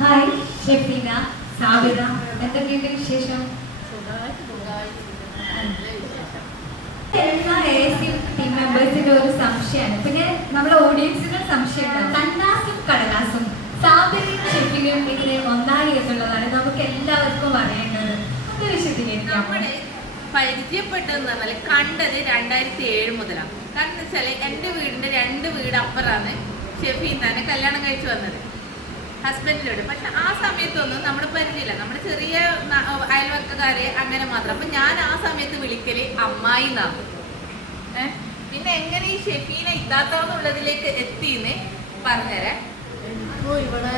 Hi Shefeena, Sabitha, എന്തൊക്കെയുണ്ട് വിശേഷം? എല്ലാ ടീം മെമ്പേഴ്സിന്റെ ഒരു സംശയമാണ്, പിന്നെ നമ്മുടെ ഓഡിയൻസിന്റെ സംശയമാണ്. കന്നാസും കടലാസും സാബിതയും ഷെഫീനയും ഇതിനെ ഒന്നായി എന്നുള്ളതാണ് നമുക്ക് എല്ലാവർക്കും അറിയേണ്ടത്. അത് വിശദീകരിക്കാം. പരിചയപ്പെട്ടതെന്ന് പറഞ്ഞാൽ കണ്ടത് 2007 മുതലാണ്. കാരണം എന്ന് വെച്ചാൽ എൻ്റെ വീടിൻ്റെ 2 വീട് അപ്പുറമാണ് ഷെഫീൻ തന്നെ കല്യാണം കഴിച്ചു വന്നത് ഹസ്ബൻഡിനോട്. പക്ഷെ ആ സമയത്തൊന്നും നമ്മുടെ പരിചയമില്ല, നമ്മുടെ ചെറിയ അയൽവക്കക്കാരെ അങ്ങനെ മാത്രം. അപ്പം ഞാൻ ആ സമയത്ത് വിളിക്കല് അമ്മായി എന്നാണ്. പിന്നെ എങ്ങനെ ഈ ഷെഫീനെ ഇത്താത്താന്നുള്ളതിലേക്ക് എത്തിയെന്ന് പറഞ്ഞുതരാം. ഇപ്പോൾ ഇവിടെ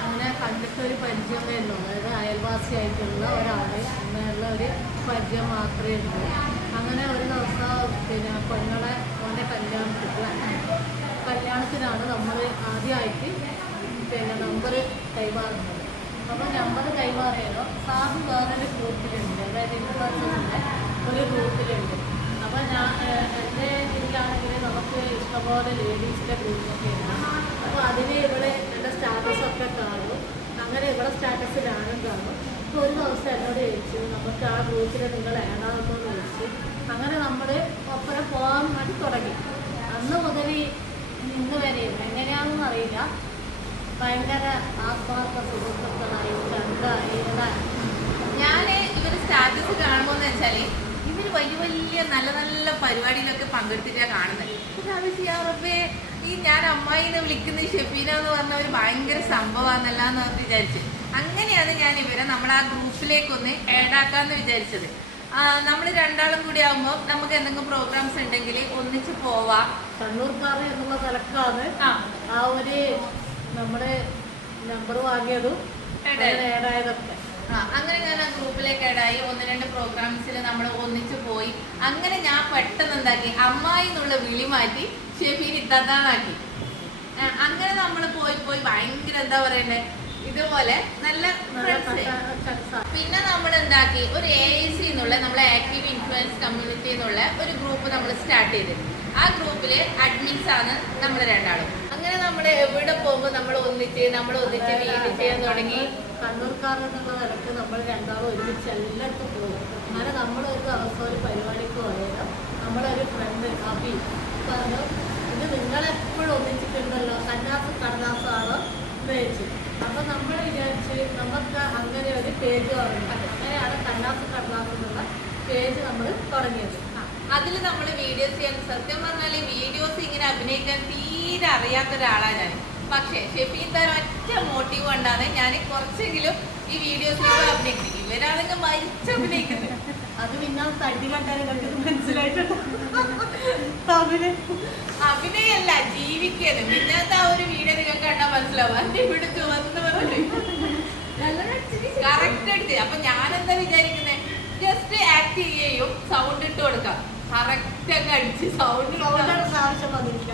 അങ്ങനെ കണ്ടിട്ടൊരു പരിചയമേ ഉള്ളൂ. അതായത് അയൽവാസിയായിട്ടുള്ള ഒരാളെ അങ്ങനെയുള്ള ഒരു പരിചയം മാത്രമേ ഉള്ളൂ. അങ്ങനെ ഒരു ദിവസം പെങ്ങളെ ഓൻ്റെ കല്യാണത്തിനാണ് നമ്മൾ ആദ്യമായിട്ട് നമ്പർ കൈമാറുന്നത്. അപ്പോൾ നമ്പർ കൈമാറിയതോ സാബ് വേറൊരു ഗ്രൂപ്പിലുണ്ട്, അതായത് ഇൻഫ്ലുവൻസറിൻ്റെ ഒരു ഗ്രൂപ്പിലുണ്ട്. അപ്പോൾ എൻ്റെ ഇതിലാണെങ്കിൽ നമുക്ക് ഇഷ്ടംപോലെ ലേഡീസിൻ്റെ ഗ്രൂപ്പൊക്കെ ഉണ്ട്. അപ്പോൾ അതിന് ഇവിടെ എൻ്റെ സ്റ്റാറ്റസൊക്കെ കാണും. അങ്ങനെ ഇവിടെ സ്റ്റാറ്റസിലാനും കാണും. അപ്പോൾ ഒരു ദിവസം എന്നോട് ചോദിച്ചു, നമുക്ക് ആ ഗ്രൂപ്പിൽ നിങ്ങൾ ഏതാണെന്ന് ചോദിച്ചു. അങ്ങനെ നമ്മൾ ഒപ്പരം പോകാൻ വേണ്ടി തുടങ്ങി. അന്ന് മുതൽ ഇന്ന് വരെയും എങ്ങനെയാണെന്ന് അറിയില്ല, ഭയങ്കര ആത്മാർത്ഥ സുഹൃത്തുക്കളായി രണ്ടായി. ഞാൻ ഇവർ സ്റ്റാറ്റസ് കാണുമ്പോൾ എന്ന് വെച്ചാൽ ഇവർ വലിയ വലിയ നല്ല നല്ല പരിപാടിയിലൊക്കെ പങ്കെടുത്തിട്ടാണ് കാണുന്നത്. അപ്പോൾ ചെയ്യാറപ്പേ ഈ ഞാൻ അമ്മായിനെ വിളിക്കുന്ന ഷെഫീന എന്ന് പറഞ്ഞ ഒരു ഭയങ്കര സംഭവമാണെന്നല്ലാന്ന് വിചാരിച്ചു. അങ്ങനെയാണ് ഞാൻ ഇവരെ നമ്മൾ ആ ഗ്രൂപ്പിലേക്കൊന്ന് ആഡാക്കാമെന്ന് വിചാരിച്ചത്. നമ്മൾ രണ്ടാളും കൂടി ആകുമ്പോൾ നമുക്ക് എന്തെങ്കിലും പ്രോഗ്രാംസ് ഉണ്ടെങ്കിൽ ഒന്നിച്ച് പോവാം. കണ്ണൂർക്കാർ എന്നുള്ള തലക്കാണ് ആ ഒരു നമ്മുടെ നമ്പർ വാങ്ങിയതും ആഡായതൊക്കെ. അങ്ങനെ ഞാൻ ആ ഗ്രൂപ്പിലേക്ക് ആഡായി. 1-2 പ്രോഗ്രാംസിൽ നമ്മൾ ഒന്നിച്ച് പോയി. അങ്ങനെ ഞാൻ പെട്ടെന്ന് എന്താക്കി, അമ്മായി എന്നുള്ള വിളി മാറ്റി ഷെഫീൻ ഇത്താത്താന്നാക്കി. അങ്ങനെ നമ്മൾ പോയി ഭയങ്കര എന്താ പറയണ്ടേ, ഇതുപോലെ നല്ല ഫ്രണ്ട്സ്. പിന്നെ നമ്മൾ എന്താക്കി, ഒരു AIC എന്നുള്ള നമ്മളെ ആക്റ്റീവ് ഇൻഫ്ലുവൻസ് കമ്മ്യൂണിറ്റി എന്നുള്ള ഒരു ഗ്രൂപ്പ് നമ്മൾ സ്റ്റാർട്ട് ചെയ്ത്. ആ ഗ്രൂപ്പിൽ അഡ്മിൻസ് ആണ് നമ്മൾ രണ്ടാളും. അങ്ങനെ നമ്മൾ എവിടെ പോകുമ്പോൾ നമ്മൾ ഒന്നിച്ച് വീട് ചെയ്യാൻ തുടങ്ങി. കണ്ണൂർക്കാരെന്നുള്ള നിലക്ക് നമ്മൾ രണ്ടാളും ഒരുമിച്ച് എല്ലായിടത്തും പോകും. അങ്ങനെ നമ്മളൊരു ദിവസം ഒരു പരിപാടിക്ക് പോയാലും നമ്മളൊരു ഫ്രണ്ട് അബി പറഞ്ഞു, ഇത് നിങ്ങളെപ്പോഴും ഒന്നിച്ചിട്ടുണ്ടല്ലോ, കന്നാസ് കടലാസാണോ എന്ന് ചോദിച്ചു. അപ്പോൾ നമ്മൾ വിചാരിച്ച് നമുക്ക് അങ്ങനെ ഒരു പേജ് തുടങ്ങി. അങ്ങനെയാണ് കന്നാസ് കടലാസ് എന്നുള്ള പേജ് നമ്മൾ തുടങ്ങിയത്. അതിൽ നമ്മൾ വീഡിയോസ് ചെയ്യാൻ, സത്യം പറഞ്ഞാൽ വീഡിയോസ് ഇങ്ങനെ അഭിനയിക്കാൻ തീരെ അറിയാത്ത ഒരാളാണ് ഞാൻ. പക്ഷേ ഷെഫീൻ താൻ ഒറ്റ മോട്ടീവ് കൊണ്ടാണ് ഞാൻ കുറച്ചെങ്കിലും ഈ വീഡിയോസിലൂടെ അഭിനയിക്കുന്നത്. ഇവരാണെങ്കിൽ മരിച്ചഭിനയിക്കുന്നത്. അത് പിന്നെ തടി കണ്ടാൽ നിങ്ങൾക്ക് മനസ്സിലായിട്ടുണ്ട്. അഭിനയല്ല, ജീവിക്കുന്നത്. പിന്നത്തെ ആ ഒരു വീഡിയോ നിങ്ങൾക്ക് കണ്ടാൽ മനസ്സിലാവും. എന്റെ ഇവിടെ ചുവന്ന് പറഞ്ഞിട്ട് കറക്റ്റ് അടിച്ച്. അപ്പൊ ഞാൻ എന്താ വിചാരിക്കുന്നത്, ജസ്റ്റ് ആക്ട് ചെയ്യും, സൗണ്ട് ഇട്ട് കൊടുക്കാം. കറക്റ്റ് ഒക്കെ അടിച്ച് സൗണ്ട് ആവശ്യം വന്നില്ല.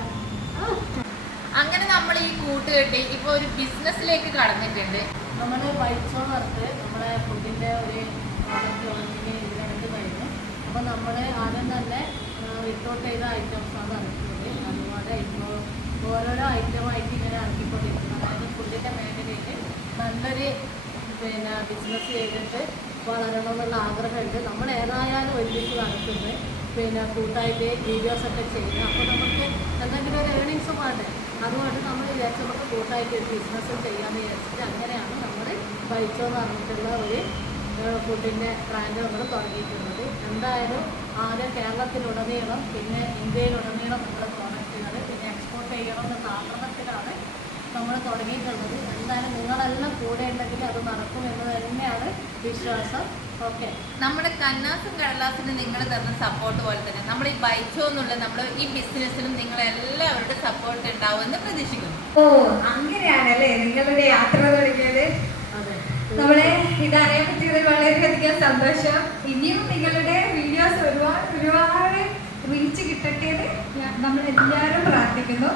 അങ്ങനെ നമ്മൾ ഈ കൂട്ടുകെട്ടി ഇപ്പൊ ഒരു ബിസിനസ്സിലേക്ക് കടന്നിട്ടുണ്ട്. നമ്മൾ വൈച്ചോ നടത്ത് നമ്മളെ ഫുഡിൻ്റെ ഒരു പ്രോഡക്റ്റ് ലോഞ്ചിങ് ഇതിനകത്ത് കഴിഞ്ഞു. അപ്പോൾ നമ്മൾ ആദ്യം തന്നെ റിപ്പോർട്ട് ചെയ്ത ഐറ്റംസാണ് ഇറക്കുന്നത്. അതുപോലെ ഇപ്പോൾ ഓരോരോ ഐറ്റമായിട്ട് ഇങ്ങനെ ഇറക്കിക്കൊണ്ടിരിക്കുന്നു. അതായത് ഫുഡിൻ്റെ മേഖലയിൽ നല്ലൊരു ബിസിനസ് ചെയ്തിട്ട് വളരണമെന്നുള്ള ആഗ്രഹമുണ്ട്. നമ്മൾ ഏതായാലും ഒരുമിച്ച് നടക്കുന്നത് കൂട്ടായിട്ട് വീഡിയോസൊക്കെ ചെയ്യുന്നത്. അപ്പോൾ നമുക്ക് എന്തെങ്കിലും ഒരു ഏണിങ്സും വേണ്ടേ. അതുകൊണ്ട് നമ്മൾ വിചാരിച്ച് നമുക്ക് കൂട്ടായിട്ട് ഒരു ബിസിനസ് ചെയ്യാമെന്ന് വിചാരിച്ചിട്ട് അങ്ങനെയാണ് നമ്മൾ വൈച്ചോ എന്ന് പറഞ്ഞിട്ടുള്ള ഒരു ഫുഡിൻ്റെ ബ്രാൻഡ് നമ്മൾ തുടങ്ങിയിട്ടുള്ളത്. എന്തായാലും ആദ്യം കേരളത്തിലുടനീളം പിന്നെ ഇന്ത്യയിലുടനീളം നമ്മൾ പ്രോഡക്റ്റുകൾ പിന്നെ എക്സ്പോർട്ട് ചെയ്യണം എന്ന ആഗ്രഹത്തിലാണ് നമ്മൾ തുടങ്ങിയിട്ടുള്ളത്. എന്തായാലും നിങ്ങളെല്ലാം കൂടെ ഉണ്ടെങ്കിൽ അത് നടക്കുമെന്ന് തന്നെയാണ് വിശ്വാസം. ഓക്കെ, നമ്മുടെ കന്നാസും കടലാസിനും നിങ്ങൾ തരുന്ന സപ്പോർട്ട് പോലെ തന്നെ നമ്മൾ ഈ ബൈച്ചോ എന്നുള്ള നമ്മുടെ ഈ ബിസിനസ്സിനും നിങ്ങളെല്ലാവരുടെ സപ്പോർട്ട് ഉണ്ടാവുമെന്ന് പ്രതീക്ഷിക്കുന്നു. ഓ, അങ്ങനെയാണല്ലേ നിങ്ങളുടെ യാത്ര തുടങ്ങിയത്. നമ്മളെ ഇതറിയാൻ പറ്റിയതിൽ വളരെയധികം സന്തോഷം. ഇനിയും നിങ്ങളുടെ വീഡിയോസ് ഒരുപാട് റീച്ച് കിട്ടട്ടെ എന്ന് നമ്മളെല്ലാവരും പ്രാർത്ഥിക്കുന്നു.